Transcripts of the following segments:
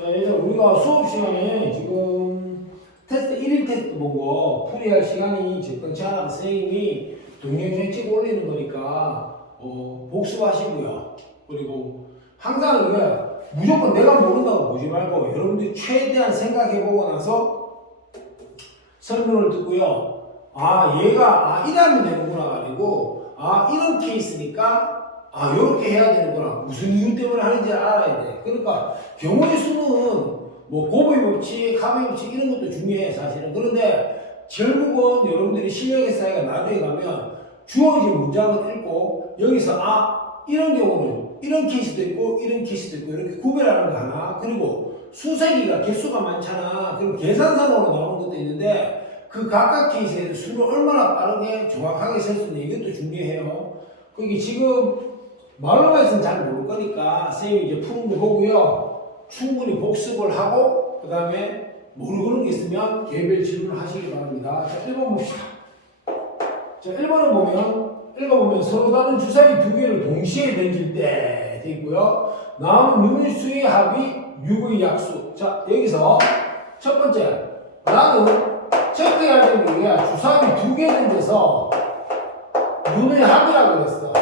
자, 일단 우리가 수업 시간에 지금 테스트 1일 테스트 보고 풀이할 시간이 적당치 않아서 선생님이 동영상 찍어 올리는 거니까 복습하시고요. 그리고 항상 이게 무조건 내가 모른다고 보지 말고 여러분들이 최대한 생각해보고 나서 설명을 듣고요. 아, 얘가 이러면 되는구나 아니고 이런 케이스니까 요렇게 해야 되는구나. 무슨 이유 때문에 하는지 알아야 돼. 그러니까 경우의 수는 뭐 곱의 법칙, 합의 법칙 이런 것도 중요해 사실은. 그런데 결국은 여러분들이 실력의 사이가 나중에 가면 주어진 문장을 읽고 여기서 이런 경우는 이런 케이스도 있고 이런 케이스도 있고 이렇게 구별하는 거 하나. 그리고 수세기가 개수가 많잖아. 그럼 계산상으로 나오는 것도 있는데 그 각각 케이스에서 수를 얼마나 빠르게 정확하게 셀 수 있는 이것도 중요해요. 그게 지금 말로만 해서는 잘 모를 거니까 선생님이 이제 푸는 거 보고요. 충분히 복습을 하고 그 다음에 모르는 게 있으면 개별 질문을 하시기 바랍니다. 자, 1번 봅시다. 자, 1번을 읽어보면 서로 다른 주사위 두 개를 동시에 던질 때 돼 있고요. 나오는 유니수의 합이 6의 약수. 자, 여기서 첫 번째 나는 체크해야 되는 게 주사위 두 개 던져서 윤의 합이라고 그랬어.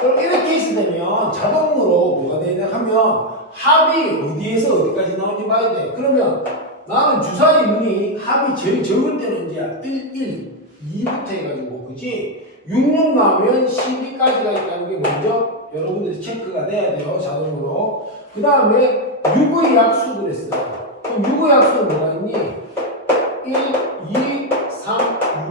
그럼 이렇게 있을 때면 자동으로 뭐가 되냐 하면 합이 어디에서 어디까지 나오는지 봐야 돼. 그러면 나는 주사위 눈이 합이 제일 적을 때는 이제 1, 2부터 해가지고 그지? 6 나오면 12까지가 있다는 게 먼저 여러분들이 체크가 돼야 돼요. 자동으로. 그 다음에 6의 약수 그랬어. 그럼 6의 약수는 뭐가 있니? 1, 2, 3,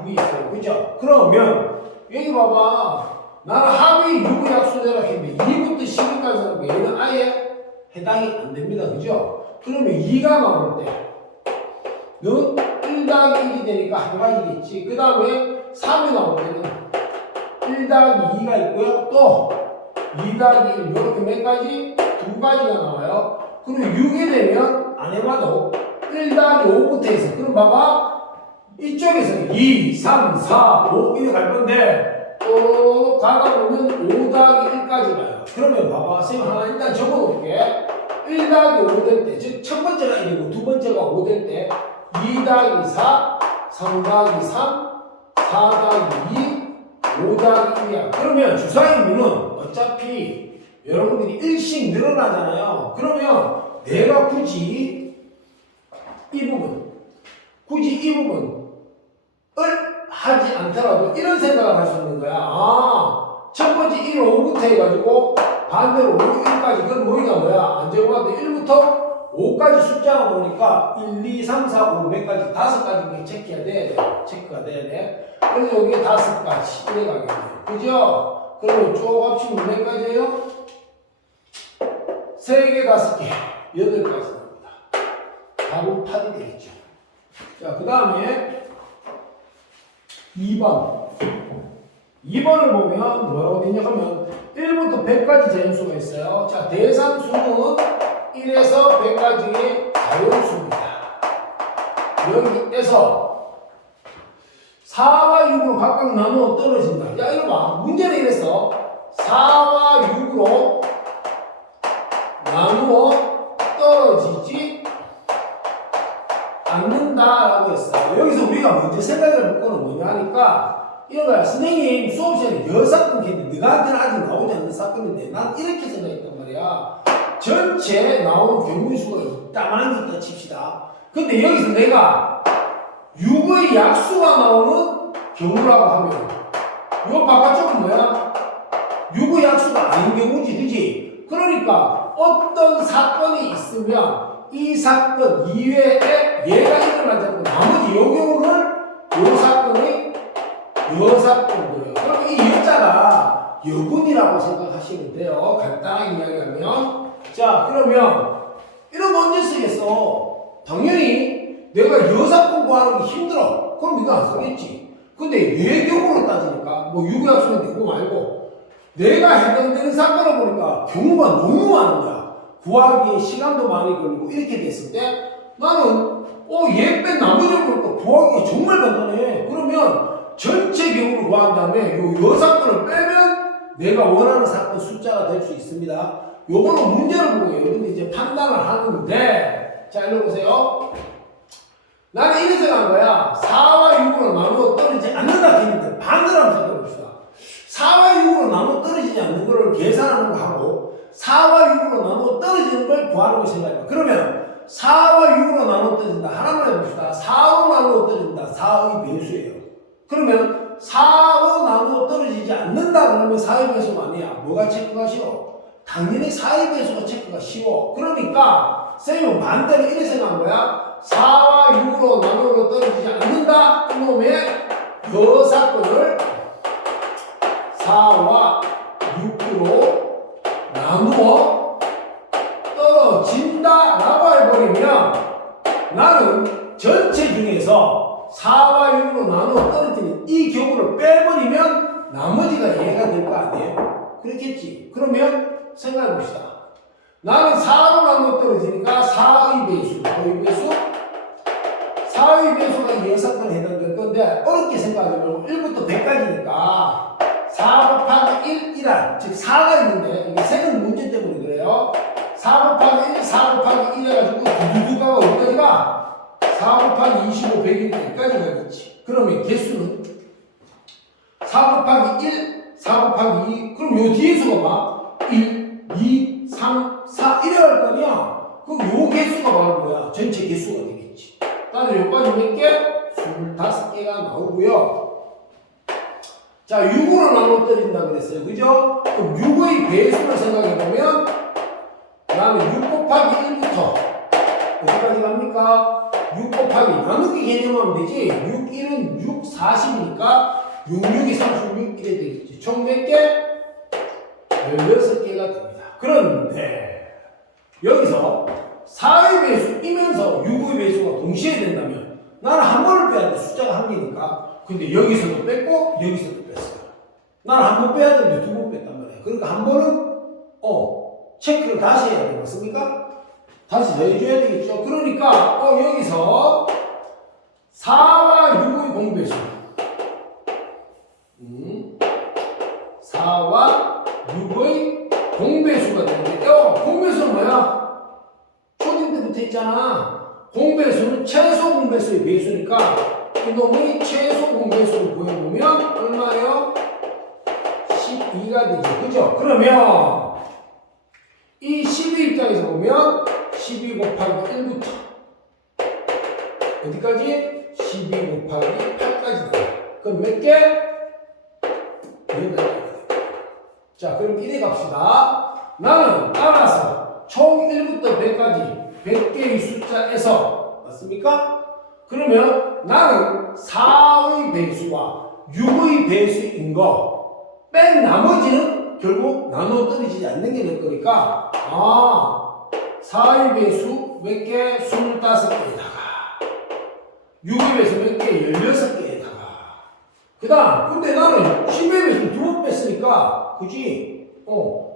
6이 있어요. 그죠? 그러면 여기 봐봐. 나는 합이 6의 약수대로 했는데 2부터 12까지 하는 게 얘는 아예 해당이 안 됩니다. 그죠? 그러면 2가 나올 때 는 1 더하기 1이 되니까 한 가지겠지. 그 다음에 3이 나올 때는 1 더하기 2가 있고요. 또 2 더하기 1 이렇게 몇 가지? 두 가지가 나와요. 그리고 6이 되면 안 해봐도 1 더하기 5부터 해서 그럼 봐봐. 이쪽에서 2, 3, 4, 5 이렇게 갈 건데 또 가다 보면 5 더하기 1까지 가요. 그러면 봐봐. 선생님 하나 일단 적어볼게. 1 더하기 5 될 때, 즉 첫 번째가 1이고 두 번째가 5 될 때 2 더하기 4, 3 더하기 3, 4 더하기 2, 5 더하기 1이야. 그러면 주사위 문은 어차피 여러분들이 일씩 늘어나잖아요. 그러면 내가 굳이 이 부분을 하지 않더라도 이런 생각을 할 수 있는 거야. 첫 번째 1, 5부터 해가지고 반대로 5, 1까지. 그럼 뭐가 안 적어봐도 1부터 5까지 숫자가 나오니까 1, 2, 3, 4, 5, 몇 가지, 5가지 체크가 돼야 돼. 그래서 여기에 5가지 이래 가겠네. 그죠? 그러면 쭉 합치면 몇 가지예요? 3개, 5개, 8가지 나옵니다. 답은 8이 되겠죠. 자, 그 다음에 2번을 보면 뭐라고 되냐 하면 1부터 100까지 자연수가 있어요. 자, 대상수는 1에서 100까지의 자연수입니다. 여기에서 4와 6으로 각각 나누어 떨어진다. 야, 이거 봐. 문제는 이랬어. 4와 6으로 나누어 떨어지지 않는다라고 했어. 여기서 우리가 먼저 생각을 할 거는 뭐냐 하니까 이런 거야. 선생님 수업 시간에 여사건 했는데 너한테는 아직 나오지 않는 사건인데 난 이렇게 생각했단 말이야. 전체 나오는 경우의 수가 있다만 있다 칩시다. 근데 여기서 내가 6의 약수가 나오는 경우라고 하면 이 바깥쪽은 뭐야? 6의 약수가 아닌 경우지, 그지? 그러니까 어떤 사건이 있으면 이 사건 이외에 얘가 일어나지 않고 나머지 요 경우를 요 사건의 여사건이에요. 그럼 이 여자가 여군이라고 생각하시면 돼요. 간단하게 이야기하면. 자, 그러면 이런 거 언제 쓰겠어? 당연히 내가 여사건 구하는 게 힘들어. 그럼 이거 안 쓰겠지. 근데 왜 경우로 따지니까 뭐 유교학수면 되고 말고 내가 해당되는 사건을 보니까 경우가 너무 많은 거야. 구하기에 시간도 많이 걸리고 이렇게 됐을 때 나는 얘 뺀 나머지를 보니까 구하기가 정말 간단해. 그러면 전체 경우를 구한 다음에 요 사건을 빼면 내가 원하는 사건 숫자가 될 수 있습니다. 요거는 문제를 보고 여러분들이 이제 판단을 하는데, 자, 일로 보세요. 나는 이래 생각한 거야. 4와 6으로 나누어 떨어지지 않는다 했는데, 반대로 한번 생각해 봅시다. 4와 6으로 나누어 떨어지지 않는 거를 계산하는 거 하고, 4와 6으로 나누어 떨어지는 걸 구하는 거 생각해봐. 그러면 4와 6으로 나누어 떨어진다. 하나만 해봅시다. 4로 나누어 떨어진다. 4의 배수예요. 그러면 4로 나누어 떨어지지 않는다 그러면 4의 배수가 아니야. 뭐가 체크가 쉬워? 당연히 4의 배수가 체크가 쉬워. 그러니까 쌤은 반대로 이렇게 생각한 거야. 4와 6으로 나누어 떨어지지 않는다. 이놈의 그 사건을 4와 6으로 나누어 떨어진다 라고 해버리면 나는 전체 중에서 4와 6으로 나누어 떨어지는 이 경우를 빼버리면 나머지가 얘가 될 거 아니에요? 그렇겠지? 그러면 생각해 봅시다. 나는 4로 나누어 떨어지니까 4의 배수, 5의 배수, 4의 배수가 이 사건에 해당될 건데 어렵게 생각하지 말고 1부터 100까지니까 4 곱하기 1, 1할, 즉 4가 있는데 이게 세는 문제 때문에 그래요. 4 곱하기 1, 4 곱하기 1 해가지고 두두두가 어디까지가? 4 곱하기 25, 100일 때까지 가겠지. 그러면 개수는 4 곱하기 1, 4 곱하기 2, 그럼 요 뒤에 수가 봐. 1, 2, 3, 4 이래 갈 거 아니야. 그럼 요 개수가 바로 뭐야? 전체 개수가 되겠지. 따라서 요까지 몇 개? 25개가 나오고요. 자, 6으로 나눠 떨어진다 그랬어요. 그죠? 그럼 6의 배수를 생각해보면 다음에 6 곱하기 1부터 어디까지 갑니까? 6 곱하기 나누기 개념하면 되지. 6, 1은 6, 40이니까 6, 6이 36 이래 되겠지. 총 몇 개? 16개가 됩니다. 그런데 여기서 4의 배수이면서 6의 배수가 동시에 된다면 나는 한 번을 빼야 돼. 숫자가 한 개니까. 근데 여기서도 뺐고 여기서도 뺐어요. 나는 한 번 빼야 되는데 두 번 뺐단 말이야. 그러니까 한 번은 체크를 다시 해야 되지 맞습니까? 다시 더해줘야 되겠죠. 그러니까 여기서 4와 6의 공배수 4와 6의 공배수가 되는데 공배수는 뭐야? 초딩 때부터 있잖아. 공배수는 최소 공배수의 배수니까 이놈의 최소 공배수를 보여보면 얼마예요? 12가 되죠. 그죠? 그러면 이 12 입장에서 보면 12 곱하기 1부터 어디까지? 12 곱하기 8까지 나와요. 그럼 몇 개? 8개. 자, 그럼 이래 갑시다. 나는 따라서 총 1부터 100까지 100개의 숫자에서 맞습니까? 그러면 나는 4의 배수와 6의 배수인 거 뺀 나머지는 결국 나눠 떨어지지 않는 게 될 거니까 4의 배수 몇 개? 25개에다가 6의 배수 몇 개? 16개에다가 그 다음 근데 나는 10의 배수 두 번 뺐으니까 그지?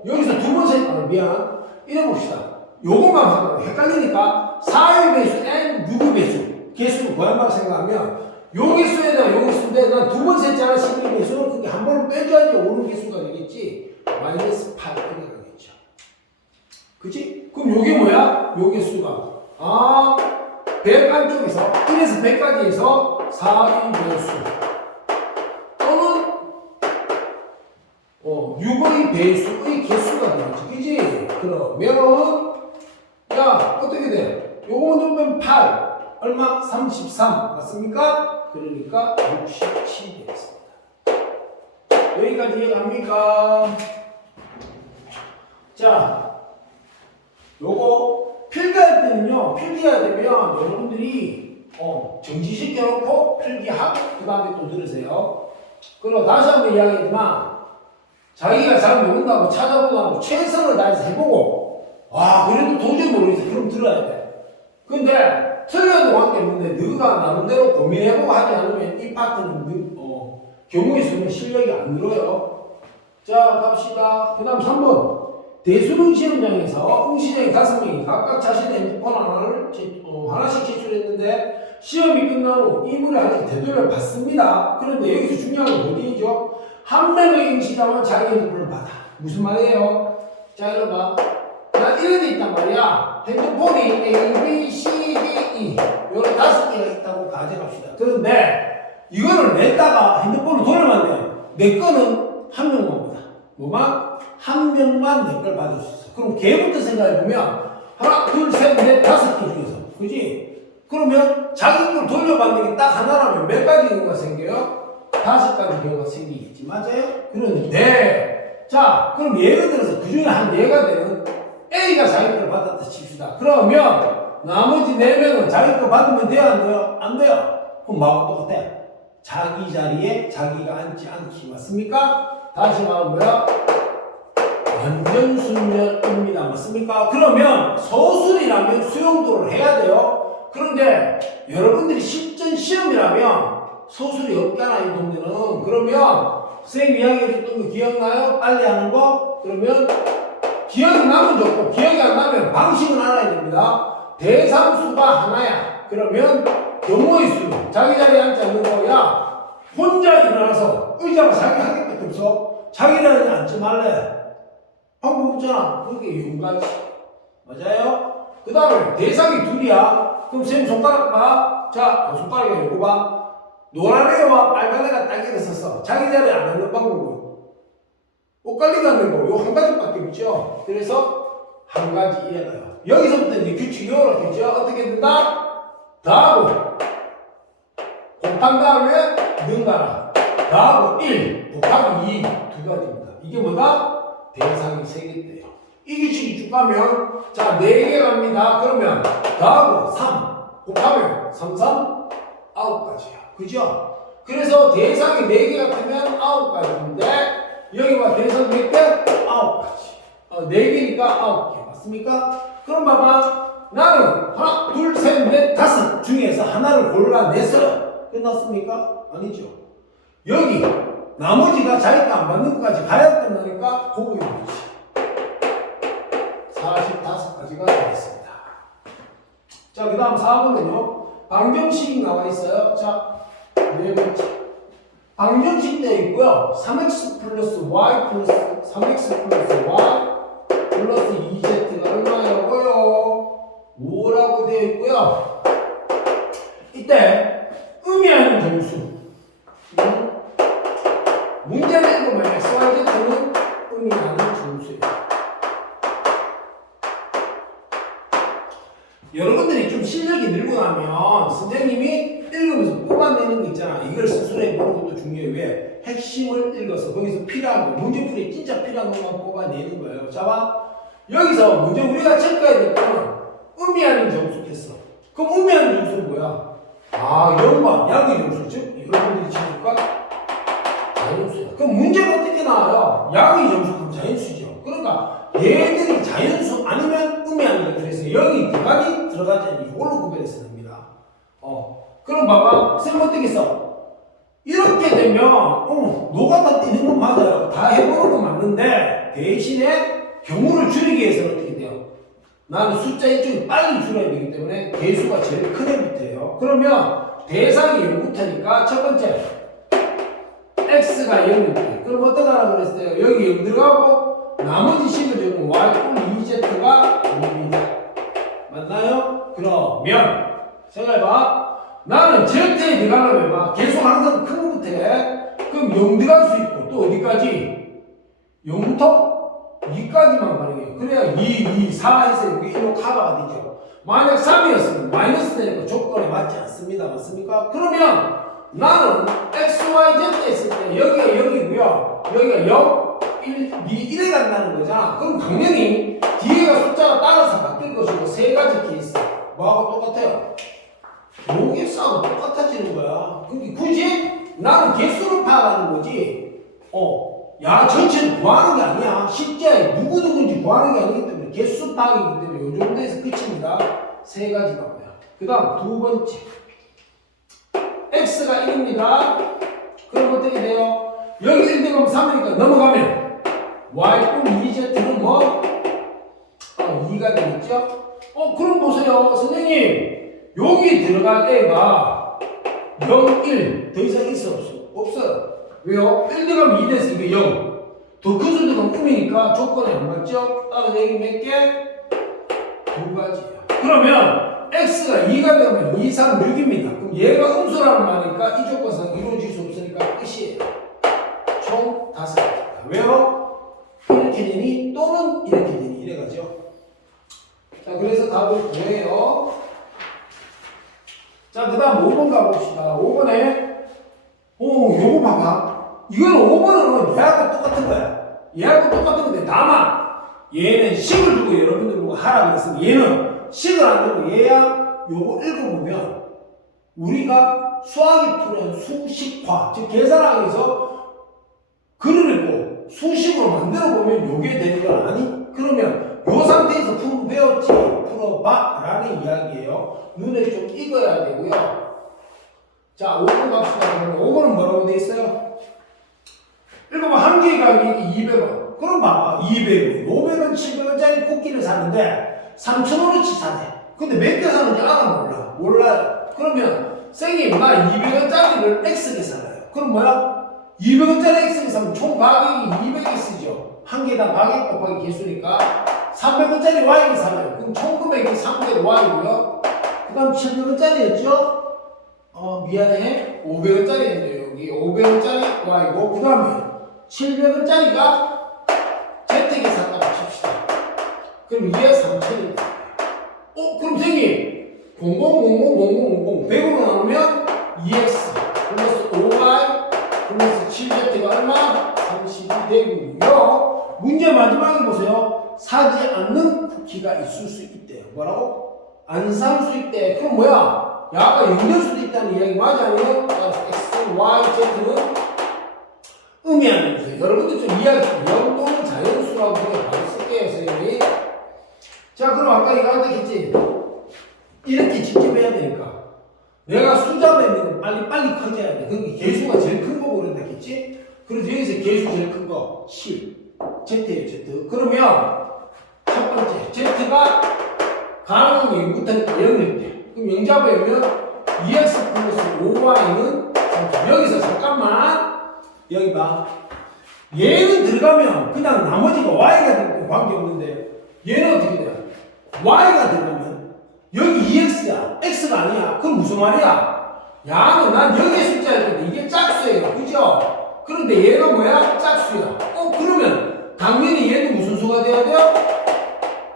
여기서 두 번 셌다. 미안. 이래 봅시다. 요것만 생각해. 헷갈리니까 4의 배수 and 6의 배수 개수를 구한다고 생각하면 요 개수에다 요 개수인데 난 두 번 셌잖아. 12 개수는 그게 한 번은 빼줘야지 오는 개수가 되겠지. 마이너스 8 이렇게 되겠죠. 그치? 그럼 요게 뭐야? 요 개수가 100 안쪽에서 1에서 100까지 해서 4의 배수 또는 6의 배수의 개수가 되겠지. 그치? 그러면 야 어떻게 돼? 요거는 좀 빼면 8 얼마? 33 맞습니까? 그러니까 67 되겠습니다. 여기까지 이해갑니까? 자, 요거 필기할 때는요, 필기해야 되면 여러분들이 정지시켜놓고 필기하고 그 다음에 또 들으세요. 그리고 다시 한번 이야기하지만 자기가 잘 모른다고 찾아보고 최선을 다해서 해보고 그래도 도저히 모르겠어. 그럼 들어야 돼. 근데 틀려도 관계없는데 너가 나름대로 고민해보고 하지 않으면 이 파트는 경우에 있으면 실력이 안 늘어요. 자, 갑시다. 그 다음 3번. 대수능 시험장에서 응시자의 5명이 각각 자신의 핸드폰 하나씩 제출했는데 시험이 끝난 후 이물을 아직 되돌려 받습니다. 그런데 여기서 중요한 건 어디죠? 한 명의 응시자만 자기 핸드폰을 받아. 무슨 말이에요? 자, 읽어봐. 이래 돼 있단 말이야. 핸드폰이 A, B, C, D, E 요런 5개가 있다고 가정합시다. 그런데 이거를 냈다가 핸드폰을 돌려만 돼요. 내 거는 한 명만 보다. 뭐만? 한 명만 내 걸 받을 수 있어. 그럼 걔부터 생각해보면 하나, 둘, 셋, 넷, 5개 중에서 그지? 그러면 자기 걸 돌려받는 게 딱 하나라면 몇 가지 경우가 생겨요? 5가지 경우가 생기겠지. 맞아요? 그런데 자 그럼 예를 들어서 그 중에 한 4가 되는 A가 자기 걸 받았다 칩시다. 그러면 나머지 4명은 자기 걸 받으면 돼요? 안 돼요? 안 돼요. 그럼 뭐하고 똑같아? 자기 자리에 자기가 앉지 않기. 맞습니까? 다시 말하면 뭐야? 완전순멸입니다. 맞습니까? 그러면 서술이라면 수용도를 해야 돼요. 그런데 여러분들이 실전 시험이라면 서술이 없잖아 이 동네는. 그러면 선생님 이야기 해줬던 거 기억나요? 빨리 하는 거? 그러면 기억이 나면 좋고 기억이 안 나면 방식은 알아야 됩니다. 대상수가 하나야. 그러면 경우의 수 자기 자리에 앉지 않는 거야. 혼자 일어나서 의자가 자기 한 개밖에 없어. 자기 자리에 앉지 말래. 방법 없잖아. 그게 용가지. 맞아요? 그 다음에 대상이 둘이야. 그럼 선생님 손가락 봐. 자, 손가락에 이거 봐. 노란 애와 빨간 애가 딱 일어섰어. 자기 자리에 안 앉는 방법은 엇갈리게 앉는 거. 요 한 가지밖에 없죠. 그래서 한 가지 이래가요. 여기서부터 이제 규칙이 어렵겠죠. 어떻게 된다? 다하고 곱한 다음에 능가라. 다하고 1 곱하기 2 두 가지입니다. 이게 뭐다? 대상이 3개 돼요. 이 규칙이 쭉 가면 자 4개 갑니다. 그러면 더하고 3 곱하면 3, 3 9가지야. 그죠? 그래서 대상이 4개 같으면 9가지인데 여기 봐 대상 몇 개? 9가지. 4개니까 9개. 맞습니까? 그럼 봐봐. 나는 하나, 둘, 셋, 넷, 5 중에서 하나를 골라내서 끝났습니까? 아니죠. 여기 나머지가 자기가 안 받는 것까지 가야 끝나니까 그거 이거지. 45가지가 되겠습니다. 자, 그 다음 4번은요. 방정식이 나와 있어요. 자, 4번째. 방정식 되어 있고요. 3x 플러스 y 플러스 3x 플러스 y 플러스 2z가 얼마냐고요? 5라고 되어 있고요. 이때 의미하는 정수. 문제는 읽으면 xyz는 의미하는 정수예요. 여러분들이 좀 실력이 늘고 나면 선생님이 읽으면서 뽑아내는 거 있잖아. 이걸 스스로 해보는 것도 중요해. 왜? 핵심을 읽어서 거기서 필요한 거, 문제풀이에 진짜 필요한 것만 뽑아내는 거예요. 자 봐. 여기서 문제 우리가 체크해야 될 거는 의미하는 정수겠어. 그럼 의미하는 정수는 뭐야? 아, 연관, 양의 정수. 즉 여러분들이 지금까 자연수야. 그럼 문제가 어떻게 나와요? 양의 정수는 자연수죠. 그러니까 얘들이 자연수 아니면 의미하는 정수에서 영이 들어가니 들어가지 않니 이걸로 구별해서 됩니다. 그럼 봐봐. 쌤 어떻게 써? 이렇게 되면 노가 다 뛰는 건 맞아요. 다 해보는 건 맞는데 대신에 경우를 줄이기 위해서는 어떻게 돼요? 나는 숫자 이쪽이 빨리 줄여야 되기 때문에 개수가 제일 큰 애부터예요. 그러면 대상이 0부터니까 첫 번째 x가 0이고 그럼 어떻게 하라고 그랬어요? 여기 0 들어가고 나머지 식을 적으면 y 뿔 2z가 0입니다. 맞나요? 그러면 생각해봐. 나는 z에 들어가려면 봐. 계속 항상 큰 거부터 해. 그럼 0 들어갈 수 있고 또 어디까지? 0부터 2까지만 가능해요. 그래야 2, 4 해서 여기 1로 커버가 되죠. 만약 3이었으면 마이너스 되니까 조건에 맞지 않습니다. 맞습니까? 그러면 나는 x, y, z 했을 때 여기가 0이고요. 여기가 0, 1, 2, 1에 간다는 거잖아. 그럼 당연히 뒤에가 숫자가 따라서 바뀔 것이고 세 가지 케이스. 뭐하고 똑같아요? 모개수하고 똑같아지는 거야. 그러니까 굳이 나는 개수를 파악하는 거지. 야 전체를 구하는 게 아니야. 실제 누구누구인지 구하는 게 아니기 때문에 개수 파악이기 때문에 이 정도에서 끝입니다. 세 가지 나와요. 그 다음 두 번째. x가 1입니다. 그럼 어떻게 돼요? 여기 1 되면 3이니까 넘어가면 y 뿔 2z는 뭐? 2가 되겠죠? 그럼 보세요. 선생님 여기 들어갈 애가 0, 1 더 이상 있어 없어? 없어요. 왜요? 1 들어가면 2 됐으니까 0 더 큰 수 들어가면 음이니까 조건이 안 맞죠? 따라서 여기 몇 개? 두 가지예요. 그러면 x가 2가 되면 2, 3, 6입니다. 그럼 얘가 음수라는 말이니까 이 조건상 이루어질 수 없으니까 끝이에요. 총 5가지입니다. 왜요? 이렇게 되니 또는 이렇게 되니 이래가죠. 자, 그래서 답을 구해요. 자, 그 다음 5번 가봅시다. 5번에 요거 봐봐. 이거는 5번은 얘하고 똑같은 거야. 얘하고 똑같은 건데 다만 얘는 식을 주고 여러분들 보고 하라 그랬으면 얘는 식을 안 주고 얘야 요거 읽어보면 우리가 수학이 풀은 수식화 즉 계산하기에서 글을 읽고 수식으로 만들어 보면 요게 되는 거 아니? 그러면 요 상태에서 배웠지 풀어봐 라는 이야기예요. 눈에 좀 익어야 되고요. 자 5번 갑시다. 그러면 5번은 뭐라고 돼 있어요? 읽어봐. 한 개의 가격이 200원. 그럼 봐봐. 200원, 500원, 700원짜리 쿠키를 사는데 3,000원어치 사네. 근데 몇 개 사는지 알아? 몰라요. 그러면 선생님 나 200원짜리를 X 계산해요. 그럼 뭐야? 200원짜리 X 계산하면 총 가격이 200X죠. 한 개당 가격 곱하기 개수니까 300원짜리 Y를 사요. 그럼 총 금액이 300Y고요. 그 다음 700원짜리였죠? 미안해. 500원짜리였네요. 여기 500원짜리 Y고 그 다음에 700원짜리가 Z 계산하고 칩시다. 그럼 이게 3,000입니다. 그럼 선생님 000000 100으로 나누면 2x 플러스 5y 플러스 7z가 얼마? 30이 되고요. 문제 마지막에 보세요. 사지 않는 쿠키가 있을 수 있대요. 뭐라고? 안 살 수 있대. 그럼 뭐야? 야가 0될 수도 있다는 이야기 맞아 아니에요? x, y, z는 의미하는 거예요. 여러분들 좀 이해하시고 0 또는 자연수라고 그냥 바로 쓸게요 선생님이. 자 그럼 아까 이거 한다 했지? 이렇게 직접 해야 되니까 내가 숫자로 있는 건 빨리 커져야 돼. 그러니까 개수가 제일 큰 거고 그런다 했지? 그래서 여기서 개수 제일 큰 거 10 Z예요 Z. 그러면 첫 번째 Z가 가능한 게 0부터 0일 때 그럼 0 잡아오면 2x 플러스 5y는 30. 여기서 잠깐만 여기 봐. 얘는 들어가면 그냥 나머지가 y가 들고 관계없는데 얘는 어떻게 돼요? y가 들어가면 여기 2x야. x가 아니야. 그럼 무슨 말이야? 야는 난 여기에 숫자일 건데 이게 짝수예요. 그죠? 그런데 얘가 뭐야? 짝수야. 그러면 당연히 얘는 무슨 수가 되어야 돼요?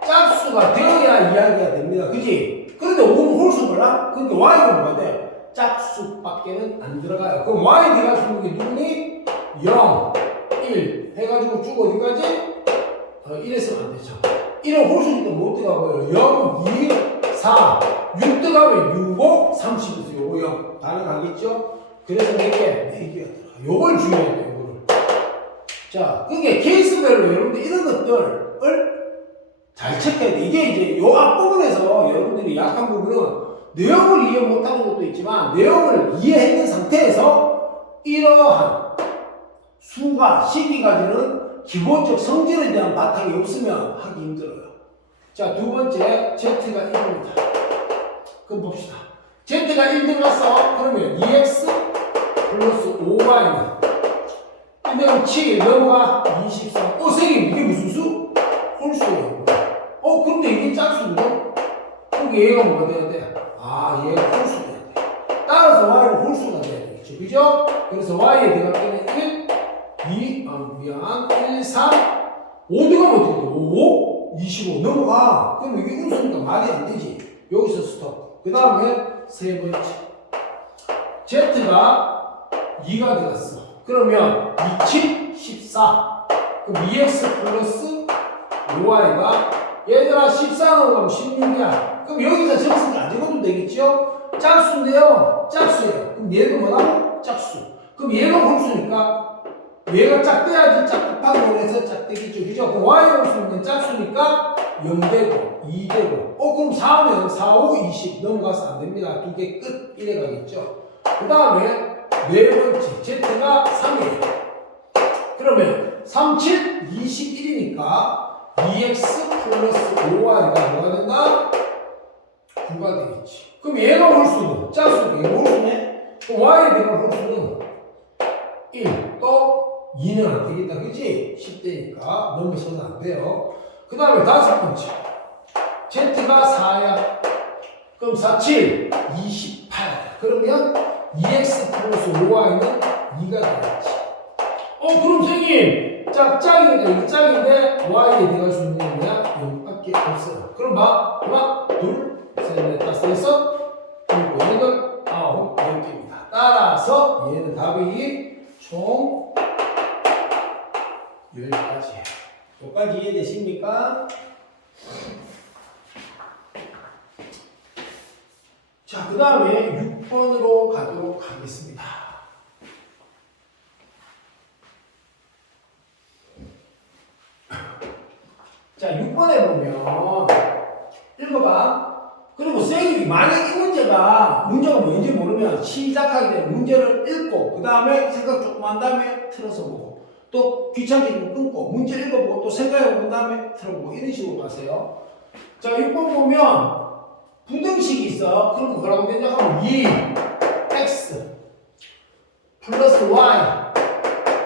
짝수가 되어야 이야기가 됩니다. 그지? 그런데 5는 홀수 몰라? 그러니까 y가 뭐가 돼? 짝수밖에는 안 들어가요. 그럼 y 들어갈 게 누구니? 0, 1 해가지고 쭉 어디까지? 1에서는 안 되죠. 1은 홀수니까 못 들어가고요. 0, 2, 4, 6 들어가면 6, 5, 30에서 요거 0 가능하겠죠? 그래서 4개가 들어가. 요걸 주의해야 돼요. 요거를. 자, 그게 케이스별로 여러분들 이런 것들을 잘 체크해야 돼. 이게 이제 요 앞부분에서 여러분들이 약한 부분은 내용을 이해 못하는 것도 있지만 내용을 이해했는 상태에서 이러한 수가 식이 가지는 기본적 성질에 대한 바탕이 없으면 하기 힘들어요. 자, 두 번째 Z가 1입니다. 그럼 봅시다. Z가 1 들어갔어. 그러면 2x 플러스 5y는 1 7 넘어가 23. 선생님 이게 무슨 수? 홀수예요. 근데 이게 짝수거든? 그럼 얘가 뭐가 돼야 돼? 얘가 홀수가 돼야 돼. 따라서 y는 홀수가 돼야 되겠죠. 그죠? 그래서 y에 들어갈 때는 1, 1, 3, 5 들어가면 어떻게 돼? 5, 25 넘어가. 그럼 이게 음수니까 말이 안 되지. 여기서 스톱. 그 다음에 세 번째. Z가 2가 들어갔어. 그러면 2, 7, 14. 그럼 2x 플러스 5y가 얘들아 14 넘어가면 16이야. 그럼 여기서 점수를 안 적어도 되겠죠? 짝수인데요. 짝수예요. 그럼 얘는 뭐라고? 짝수. 그럼 얘가 홀수니까 얘가 짝대야지 짝곱하기 원해서 짝대기죠. 그죠? 그럼 y 홀수는 짝수니까 0되고 2되고 그럼 4면 4, 5, 20 넘어가서 안 됩니다. 2개 끝 이래 가겠죠. 그 다음에 네 번째 Z가 3이에요. 그러면 3, 7, 21이니까 2x 플러스 5y가 뭐가 된다? 9가 되겠지. 그럼 얘가 홀수는 짝수는 얘가 홀수네. 그럼 y에 대한 홀수는 1, 또 2는 안 되겠다. 그치? 10대니까 넘어서는 안 돼요. 그 다음에 다섯 번째. Z가 x가 4야. 그럼 4, 7, 28. 그러면 2x 플러스 5y는 2가 되겠지. 그럼 선생님, 짝이니까 이게 짝인데 y에 들어갈 수 있는 게 뭐야? 0밖에 없어. 그럼 봐. 하나, 둘, 셋, 넷, 다섯, 여섯, 일곱, 여덟, 아홉, 10개입니다. 따라서 얘는 답이 총 10가지예요. 여기까지 이해되십니까? 자, 그 다음에 6번으로 가도록 하겠습니다. 자, 6번에 보면 읽어봐. 그리고 선생님이 만약 이 문제가 뭔지 모르면 시작하기 전에 문제를 읽고 그 다음에 생각 조금 한 다음에 틀어서 보고 또 귀찮게 좀 끊고 문제 읽어보고 또 생각해 본 다음에 틀어보고 이런 식으로 가세요. 자, 6번 보면 부등식이 있어. 그럼 뭐라고 되냐 하면 2x 플러스 y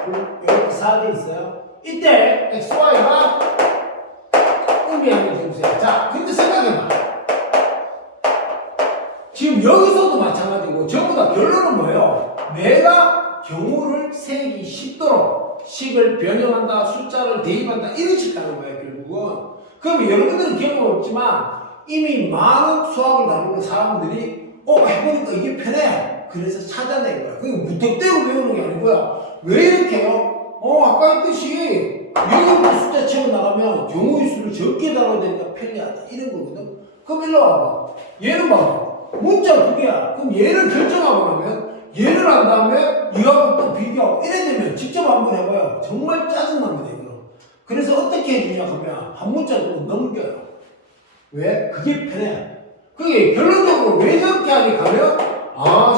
이렇게 4개 있어요. 이때 x, y가 의미하는 게 주세요. 자, 근데 생각해봐. 지금 여기서도 마찬가지고 전부 다 결론은 뭐예요? 내가 경우를 세기 쉽도록 식을 변형한다, 숫자를 대입한다 이런 식으로 하는 거예요, 결국은. 그럼 여러분들은 경험이 없지만 이미 많은 수학을 다루는 사람들이 해보니까 이게 편해. 그래서 찾아낸 거야. 그게 무턱대고 배우는 게 아니고요. 왜 이렇게 해요? 아까 했듯이 여기부터 숫자 채워나가면 경우의 수를 적게 다뤄야 되니까 편리하다. 이런 거거든. 그럼 일로 와봐. 얘는 봐봐. 문자 두 개야. 그럼 얘를 결정하고 나면 얘를 한 다음에 이하고 또 비교하고 이래 되면 직접 한번 해봐요. 정말 짜증납니다, 이거. 그래서 어떻게 해주냐 하면 한 문자 정도 넘겨요. 왜? 그게 편해. 그게 결론적으로 왜 저렇게 하니 가면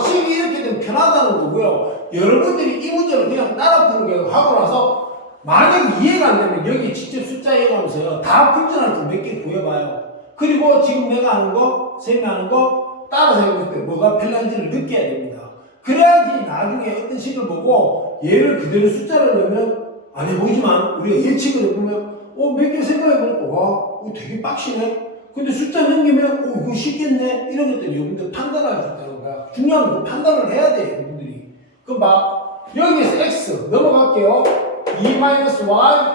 식이 이렇게 되면 편하다는 거고요. 여러분들이 이 문제를 그냥 따라 푸는 게 하고 나서 만약에 이해가 안 되면 여기 직접 숫자 이용하면서요. 다 풀전할 때 몇 개 구해봐요. 그리고 지금 내가 하는 거, 쌤이 하는 거 따라서 해볼 때 뭐가 편한지를 느껴야 됩니다. 그래야지 나중에 어떤 식을 보고 얘를 그대로 숫자를 넣으면 안 해보이지만 우리가 예측을 해보면 몇 개 생각해보니까 와 이거 되게 빡시네. 근데 숫자 넘기면 이거 쉽겠네. 이런 것들이 여러분들 판단할 수 있다는 거야. 중요한 건 판단을 해야 돼 여러분들이. 그럼 막 여기에서 x 넘어갈게요. 2-y, 4-y.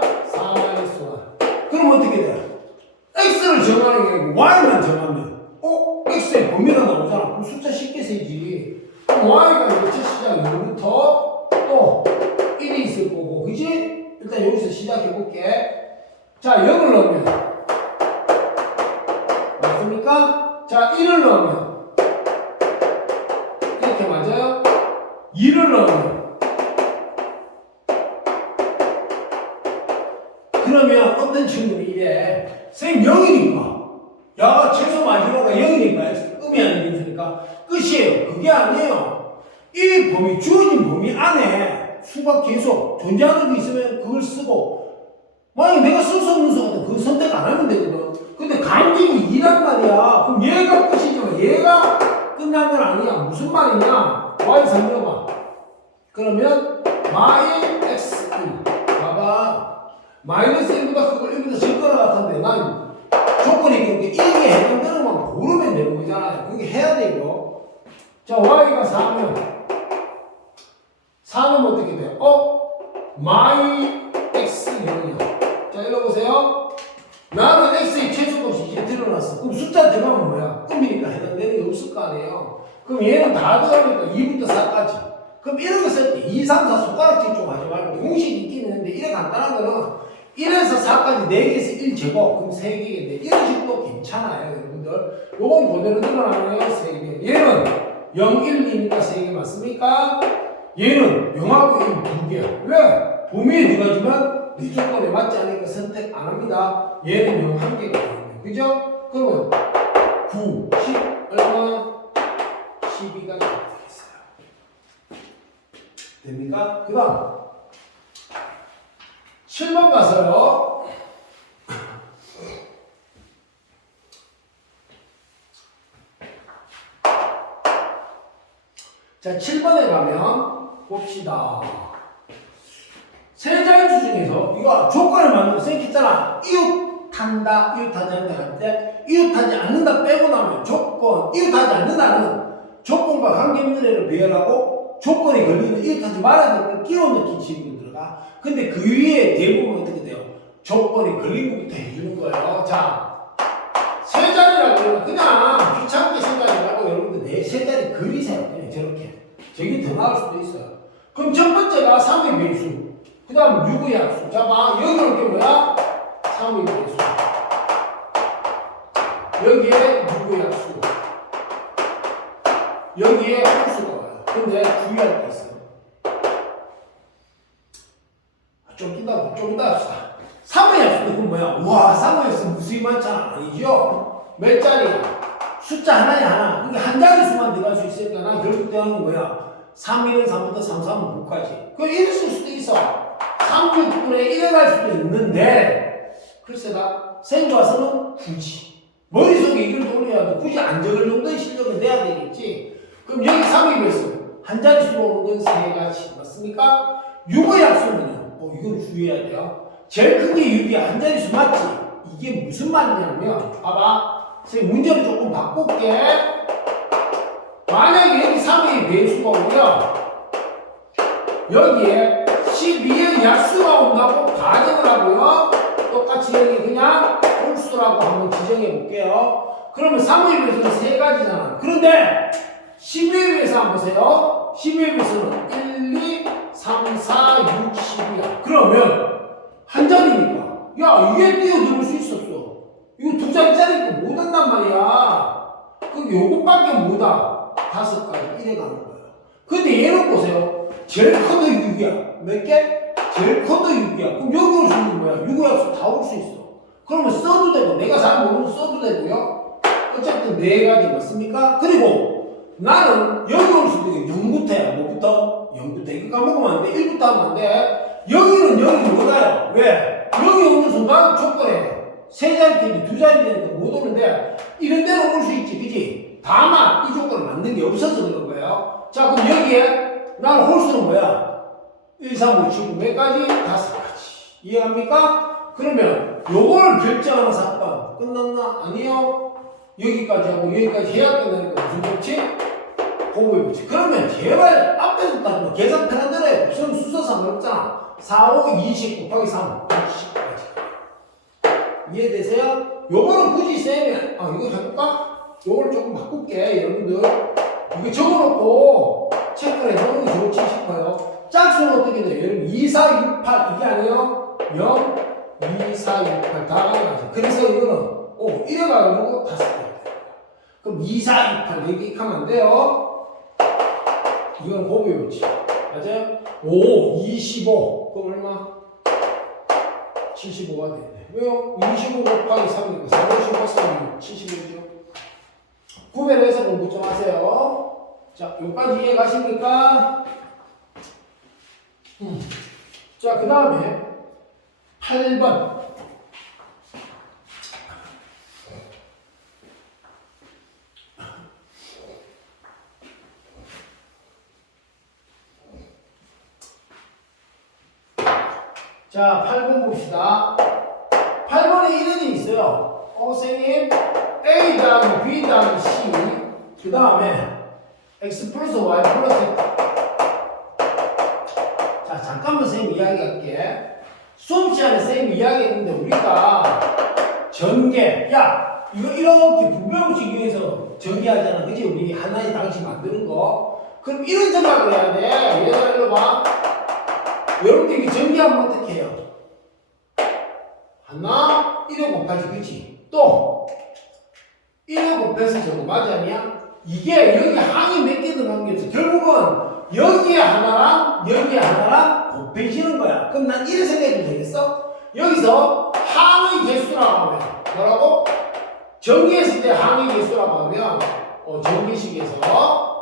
그럼 어떻게 돼? x를 정하는 게 아니고 y만 정하면 x의 범위가 나오잖아. 그럼 숫자 쉽게 세지. 그럼 y가 이제 시작 0부터 또 1이 있을 거고 그지? 일단 여기서 시작해 볼게. 자 0을 넣으면 맞습니까? 자 1을 넣으면 이렇게 맞아요? 2를 넣으면 그러면 어떤 친구는 이래 선생님 0이니까 야 최소 마지막가 0이니까 의미하는 게 있으니까 끝이에요. 그게 아니에요. 이 범위 주어진 범위 안에 수가 계속 존재하는 게 있으면 그걸 쓰고 만약 내가 쓸 수 없는 수 같으면 그거 선택 안 하면 되거든. 근데 간격이 2란 말이야. 그럼 얘가 끝이지만 얘가 끝난 건 아니야. 무슨 말이냐? y 삼려봐. 그러면 마이 x 1 봐봐. 마이너스 1보다 그걸 1보다 질 거라 같은데 난 조건이 그렇게 1에 해당되는 것만 고르면 되는 거잖아요. 그게 해야 돼 이거. 자 y가 4면 4는 어떻게 돼? 마이 x 0이야. 자 읽어보세요. 나는 x의 최소값이 이제 드러났어. 그럼 숫자 들어가면 뭐야? 음이니까 해당되는 게 없을 거 아니에요. 그럼 얘는 다 들어가니까 2부터 4까지. 그럼 이런 거 쓸 때 2, 3, 4 손가락질 좀 하지 말고 공식이 있긴 있는데 이래 간단한 거는 1에서 4까지 4개에서 1 제곱 그럼 3개인데 이런 식도 괜찮아요 여러분들. 요건 그대로 드러나네요. 3개. 얘는 0, 1, 2니까 3개 맞습니까? 얘는 0하고 1, 2개야. 왜? 범위에 들어가지만 이 조건에 맞지 않으니까 선택 안 합니다. 얘는 0, 1개가 되겠네. 그죠? 그러면 9, 10 얼마? 12가 되겠어요. 됩니까? 그 다음 7번 가서요. 자 7번에 가면 봅시다. 세 자릿수 중에서 이거 조건을 만들어 생겼잖아. 이웃 한다, 이웃하지 않는다 할 때, 이웃하지 않는다 빼고 나면 조건, 이웃하지 않는다는 조건과 관계없는 애를 배열하고 조건이 걸리는 이웃하지 말아야 될 걸 끼워 넣기 식으로 들어가. 근데 그 위에 대부분 어떻게 돼요? 조건이 걸린 것부터 해주는 거예요. 자, 세 자리라고 그냥 귀찮게 생각하고 여러분들 내 세 자리 그리세요. 그냥 저렇게. 저게 더 나을 수도 있어요. 그럼 첫 번째가 3의 배수. 그 다음 6의 약수. 자, 봐. 여기 올 게 뭐야? 3의 배수. 여기에 6의 약수. 여기에 홀수가 와요. 근데 주의할 게 있어요. 좀 이따 합시다. 3의 약수도 그건 뭐야? 와, 3의 약수 무수히 많잖아. 아니죠? 몇 자리야? 숫자 하나야, 하나. 그게 한 자릿수만 들어갈 수 있으니까 난 결국 대하는 건 뭐야? 3, 1은 3부터 3, 3은 9까지. 그거 1을 쓸 수도 있어. 3, 6분의 1을 갈 수도 있는데, 글쎄다. 생 봐서는 굳이. 머릿속에 이걸 돌려야도 굳이 안 적을 정도의 실력은 내야 되겠지. 그럼 여기 3의 배수. 한 자릿수로 오는 건 세 가지. 맞습니까? 6의 약수는요. 이건 주의해야 돼요. 제일 큰 게 6이야. 한 자릿수 맞지? 이게 무슨 말이냐면, 봐봐. 선생님 문제를 조금 바꿀게. 만약에 여기 3의 배수가 오면 여기에 12의 약수가 온다고 가정을 하고요. 똑같이 여기 그냥 홀수라고 한번 지정해 볼게요. 그러면 3의 배수는 세 가지잖아. 그런데 12의 배수 한번 보세요. 12의 배수는 1, 2, 3, 4, 6, 10이야. 그러면 한 자리니까 야 이게 뛰어들을 수 있었어. 이거 두 자리짜리니까 못 한단 말이야. 그 요것밖에 못하. 5가지 이래 가는 거예요. 근데 얘는 보세요. 제일 커도 6이야. 몇 개? 제일 커도 6이야. 그럼 여기 올 수 있는 거야. 6의 약수 다 올 수 있어. 그러면 써도 되고, 내가 잘 모르면 써도 되고요. 어쨌든 4가지 맞습니까? 그리고 나는 여기 올 수도 있고 0부터야. 뭐부터? 0부터. 이거 까먹으면 안 돼. 1부터 하면 안 돼. 여기는 여기 뭐가요? 왜? 여기 오는 순간 조건에 세 자리 되니 두 자리 되니까 못 오는데 이런 데로 올 수 있지, 그지? 다만 이 조건을 만든 게 없어서 그런 거예요. 자, 그럼 여기에 나는 홀수는 뭐야? 1, 3, 5, 7, 9 몇 가지? 5가지. 이해합니까? 그러면 요걸 결정하는 사건 끝났나? 아니요. 여기까지 하고 여기까지 해야 끝나니까 무슨 법칙? 고부의 법칙. 그러면 제발 앞에서 따지면 계산 편한 대로 해. 무슨 수서 상관없잖아. 4, 5, 20 곱하기 3, 60까지. 이해되세요? 요거는 굳이 쌤이 이거 해볼까? 요걸 조금 바꿀게 여러분들. 이거 적어놓고 체크를 해보는 게 좋지 싶어요. 짝수는 어떻게 돼요? 여러분 2, 4, 6, 8 이게 아니에요? 0, 2, 4, 6, 8 다 가져가죠. 그래서 이거는 이래가지고 5개. 그럼 2, 4, 6, 8 4개 하면 안 돼요? 이건 고비의 법칙. 맞아요? 5, 25 그럼 얼마? 75가 되네. 왜요? 25 곱하기 3이니까 455, 3, 75죠. 구별을 해서 공부 좀 하세요. 자, 여기까지 이해 가십니까? 자, 그 다음에 8번. 자, 8번 봅시다. 8번에 이런 일이 있어요. 선생님, A 다음에 B 다음에 C, 그 다음에 X 플러스 Y 플러스 X. 자, 잠깐만 선생님 이야기할게. 수업 시간에 선생님 이야기했는데 우리가 전개, 야, 이거 이렇게 부배우시기 위해서 전개하잖아. 그치? 우리 하나의 당식 만드는 거. 그럼 이런 생각을 해야 돼. 얘들아, 이거 봐. 여러분들 이게 전개하면 어떻게 해요? 하나, 1에 곱하지, 그치? 또 1에 곱해서 저거 맞아, 아니야? 이게 여기 항이 몇 개 들어간 게 없어. 결국은 여기에 하나랑 여기에 하나랑 곱해지는 거야. 그럼 난 이래 생각해도 되겠어? 여기서 항의 개수라고 하면 뭐라고? 전개했을 때 항의 개수라고 하면 전개식에서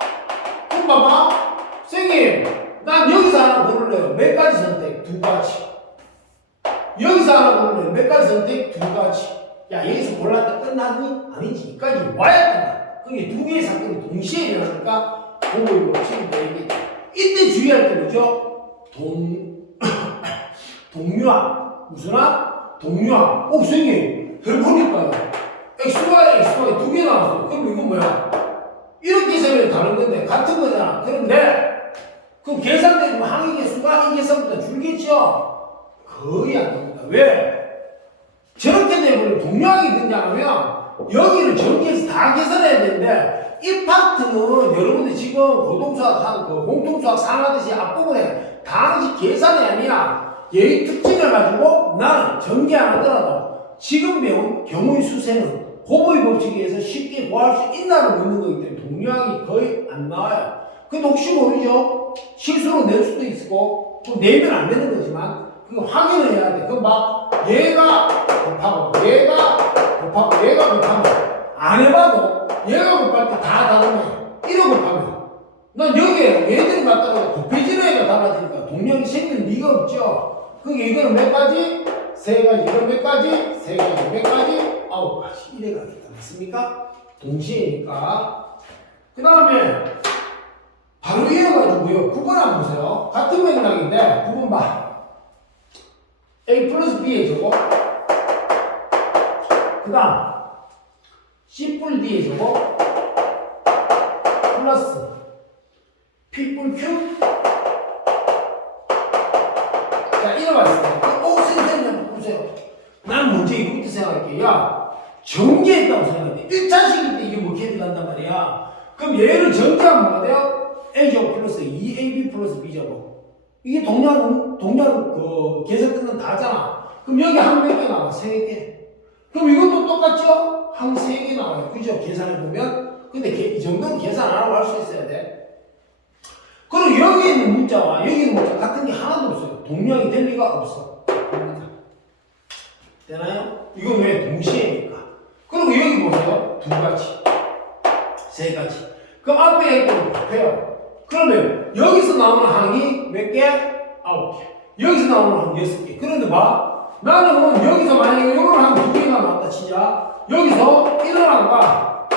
그럼 봐봐. 선생님 난 여기서 하나 고를래요. 몇 가지 선택? 2가지. 여기서 하나 고를래요. 몇 가지 선택? 2가지. 야, 여기서 골랐다 끝나니? 아니지. 여기까지 와야 된다. 그게 두 개의 사건이 동시에 일어나니까 공부의 법칙이 되게 이때 주의할 게 뭐죠? 동류함. 무슨 함? 동류함. 선생님. 별 보니까요. XY 두 개 나왔어. 그럼 이건 뭐야? 이렇게 계산하면 다른 건데 같은 거잖아. 그런데 그럼 계산되면 항의 개수가 이 계산보다 줄겠죠? 거의 안 됩니다. 왜? 저렇게 되면 동량이 등장하면 여기를 전기에서 다 계산해야 되는데 이 파트는 여러분들 지금 고등수학, 공통수학 상하듯이 앞부분에 당시 계산이 아니라 얘의 특징을 가지고 나는 전개 안 하더라도 지금 배운 경우의 수세는 호버의 법칙에 의해서 쉽게 구할 수 있나를 묻는 거기 때문에 동량이 거의 안 나와요. 근데 혹시 모르죠? 실수로 낼 수도 있고 또 내면 안 되는 거지만 그거 확인을 해야 돼. 그럼 막 얘가 곱하고 얘가 곱하면 안 해봐도 얘가 곱할 때 다 다르네. 이러 곱하면 난 여기에 얘들이 갖다가 곱해지는 애가 달라지니까 동량이 생길 리가 없죠. 그게 이거는 몇 가지? 세 가지. 이건 몇 가지? 세 가지. 몇 가지? 9가지. 이래 가겠다. 맞습니까? 동시에니까. 그 다음에 바로 이어가지고요. 9번 한번 보세요. 같은 맥락인데 9번 봐. A 플러스 B의 제곱. 그 다음 C 뿔 D의 제곱 플러스 P 뿔 Q. 자, 이러고 있습니다. 선생님 보세요. 난 먼저 이거부터 생각할게. 야, 전개했다고 생각해. 1차식일 때 이게 뭐 캐리 간단 말이야. 그럼 얘를 전개하면 뭐가 돼요? A제곱 플러스 2AB 플러스 B제곱. 이게 동량 계산 끝난 다 하잖아. 그럼 여기 한 몇 개 나와? 3개. 그럼 이것도 똑같죠? 한 3개 나와요. 그죠? 계산해보면. 근데 이 정도는 계산 안 하고 할 수 있어야 돼. 그리고 여기 있는 문자와 여기 있는 문자 같은 게 하나도 없어요. 동량이 될 리가 없어. 되나요? 이건 왜? 동시에니까. 그리고 여기 보세요. 2가지. 3가지. 그럼 앞에 있는 거 곱해요. 그러면 여기서 나오는 항이 몇 개? 9개. 여기서 나오는 항 6개. 그런데 봐. 나는 여기서 만약에 이런 항 2개가 나왔다 치자. 여기서 이런 항과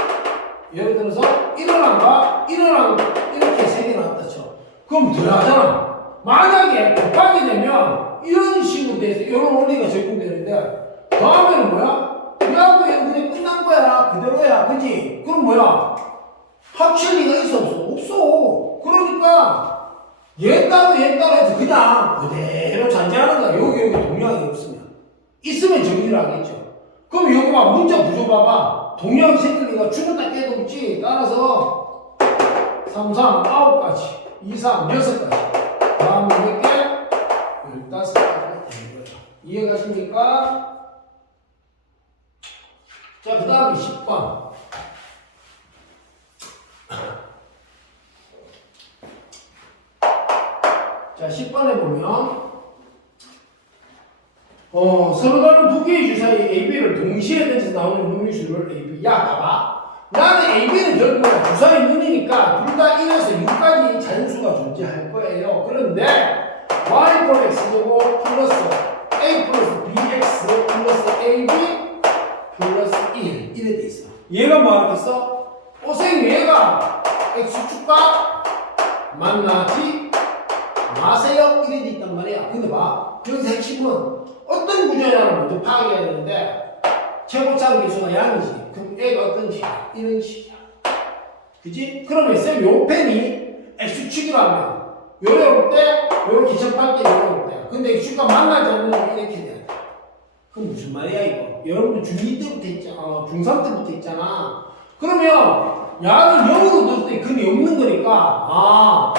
예를 들어서 이런 항과 이런 항 이렇게 3개 나왔다 쳐. 그럼 더하잖아. 만약에 곱하게 되면 이런 식으로 돼서 이런 원리가 적용되는데 다음에는 뭐야? 야, 그냥 끝난 거야. 그대로야. 그지? 그럼 뭐야? 합칠 리가 있어 없어? 없어. 그러니까 얘 따로 해서 그냥 그대로 잔재하는 거야. 여기 동량이 없으면. 있으면 정리를 하겠죠. 그럼 여기 봐. 문자 구조 봐봐. 동량이 생길 리가 죽었다 깨도 없지. 따라서 3, 9가지 2, 3, 6가지 다음은 몇 개? 15가지가 되는 거죠. 이해가십니까? 자, 그 다음에 10번. 자, 10번에 보면, 서로 다른 두 개의 주사위 AB를 동시에 던져서 나오는 눈유수를 AB. 야, 봐봐. 나는 AB는 결국 주사위 눈이니까 둘 다 1에서 6까지 자연수가 존재할 거예요. 그런데 Y 플러스 X제곱 플러스 A 플러스 BX 플러스 AB 플러스 1 이래 돼 있어. 얘가 뭐 하겠어? 선생님 얘가 X축과 만나지 마세요 이래 돼 있단 말이야. 근데 봐. 여기서 핵심은 어떤 구조냐를 먼저 파악해야 되는데 최고차의 개수가 양이지. 그럼 A가 어떤 식이야? 이런 식이야. 그지? 그러면 쌤 요 펜이 X축이라면 요럴 때 요렇게 접할게 요럴 때 근데 X축과 만나지 않으면 이렇게 돼. 그럼 무슨 말이야 이거? 여러분들 중2 때부터 있잖아. 중3 때부터 있잖아. 그러면 양을 0으로 뒀을 때 근이 없는 거니까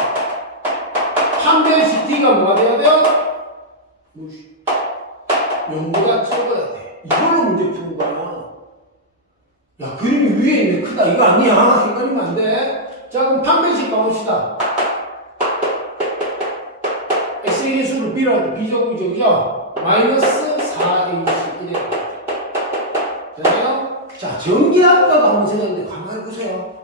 판별식 D가 뭐가 돼야 돼요? 0보다 적어야 돼. 이걸로 문제 푸는 거야. 야, 그림이 위에 있네. 크다. 이거 아니야. 헷갈리면 안 돼. 자, 그럼 판별식 가봅시다. X의 개수를 B라고 B제곱이죠. 그죠? 마이너스 4A씩 이래. 되나요? 자, 전기압과도 한번 생각해보세요. 가만히 보세요.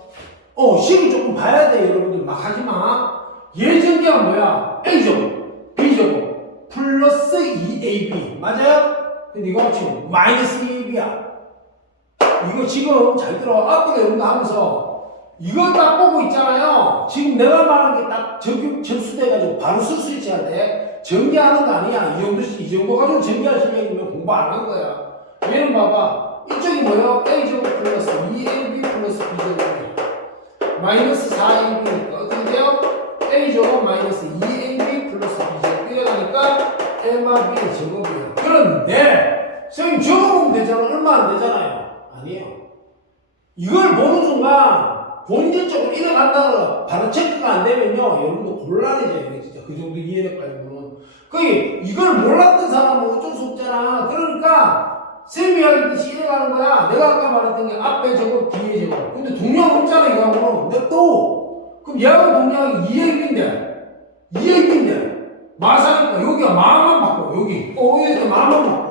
식을 조금 봐야 돼. 여러분들 막 하지 마. 얘 전기압 뭐야? A제곱, B제곱, 플러스 2AB. 맞아요? 근데 이거 지금 마이너스 2AB야. 이거 지금 잘 들어. 앞으로 여러분들 하면서 이거 딱 보고 있잖아요. 지금 내가 말한 게 딱 접수돼가지고 바로 쓸 수 있어야 돼. 전개하는 거 아니야. 이 정도 가지고 전개할 실력이면 공부 안 한 거야. 얘는 봐봐. 이쪽이 뭐예요? a제곱 플러스 2ab 플러스 b제곱 마이너스 4ab니까 어떻게 돼요? a제곱 마이너스 2ab 플러스 b제곱 이래가니까 m과 b의 제곱이에요. 그런데 선생님 적어보면 되잖아. 얼마 안 되잖아요. 아니에요. 이걸 보는 순간 본질적으로 이래간다고 바로 체크가 안 되면요 여러분도 곤란해져요. 진짜 그 정도 이해력 가지고는 거의 이걸 몰랐던 사람은 어쩔 수 없잖아. 그러니까 쌤이 하듯이 이래가는 거야. 내가 아까 말했던 게 앞에 제곱 뒤에 제곱. 근데 동량 없잖아 이거하고는. 근데 또 그럼 얘하고 동량이 2x인데 마사니까 여기가 마음만 바꿔. 여기 여기가 마음만 바꿔.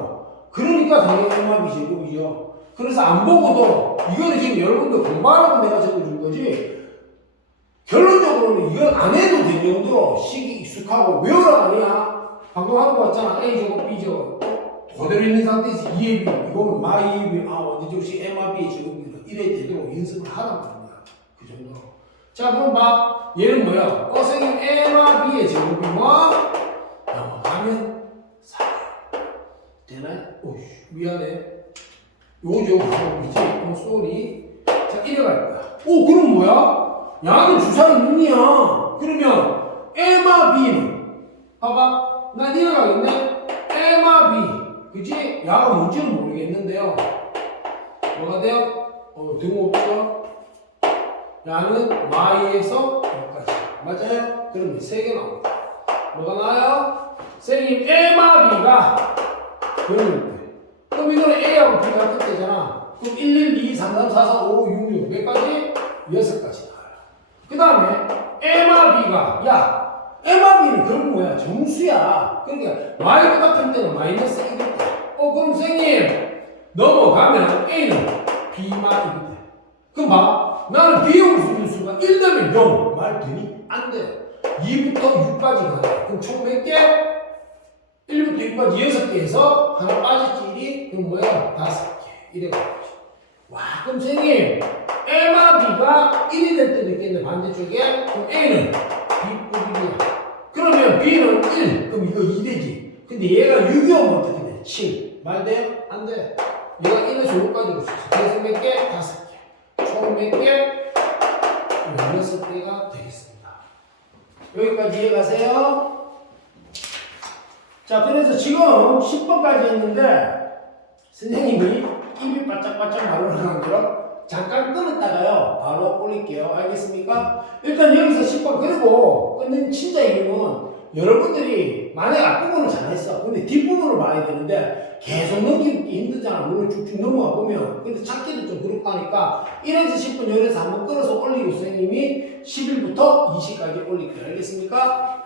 그러니까 당연히 음압이 제곱이죠. 그래서 안 보고도 이거는 지금 여러분들 공부하라고 내가 적어준 거지 결론적으로는 이건 안 해도 될 정도로 식이 익숙하고 외우라 아니야. 방금 하는 거 같잖아. A제곱 B제곱 그대로 있는 상태에서 2AB 이거는 마 2AB 완전적시 M와 B의 제곱이다. 이래 되도록 연습을 하란 말이야. 그 정도로. 자 그럼 봐. 얘는 뭐야? 선생님 M와 B의 제곱이 뭐? 넘어가면 4예요. 되나요? 오씨 미안해. 요죠. 그치? 쏘리. 자, 이래갈 거야. 그럼 뭐야? 야는 주사위 6이야. 그러면, M와 B는, 봐봐. 난 이래가겠네? M와 B. 그치? 야가 뭔지는 모르겠는데요. 뭐가 돼요? 등호없죠? 야는 Y에서 여기까지. 맞아요? 그러면 3개 나옵니다. 뭐가 나와요? 선생님, M와 B가, 그러면 그럼 이거는 A하고 B가 끝되잖아. 그럼 1, 1, 2, 3, 3, 4, 4, 5, 6, 6 몇 가지? 6가지 나와요. 그 다음에 M와 B가 M와 B는 그럼 뭐야? 정수야. 그러니까 Y가 같은 때는 마이너스 1일 때. 그럼 선생님 넘어가면 A는 B만 1일 때. 그럼 봐. 나는 B의 수가 1 되면 0. 말 되니? 안 돼. 2부터 6까지 가요. 그럼 총 몇 개? 1부터 6까지 6개에서 하나 빠졌지 1이? 그럼 뭐야? 5개. 이래 가지고. 와, 그럼 선생님, M와 B가 1이 될 때도 있겠네, 반대쪽에. 그럼 A는 B급이야. 그러면 B는 1. 그럼 이거 2 되지. 근데 얘가 6이 오면 어떻게 돼? 7. 말 돼요? 안 돼. 얘가 1에서 6까지 올 수 있어. 그래서 몇 개? 5개. 총 몇 개? 16개가 되겠습니다. 여기까지 이해가세요? 자, 그래서 지금 10번까지 했는데 선생님이 입이 바짝바짝 마르는 거로 잠깐 끊었다가요 바로 올릴게요. 알겠습니까? 일단 여기서 10번 그리고 끊는 진짜 이유는 여러분들이 만약에 앞부분을 잘했어. 근데 뒷부분을 봐야 되는데 계속 넘기기 힘들잖아. 물론 쭉쭉 넘어가 보면. 근데 찾기도 좀 그렇고 하니까 1에서 10분 열에서 한번 끌어서 올리고 선생님이 11부터 20까지 올릴게요. 알겠습니까?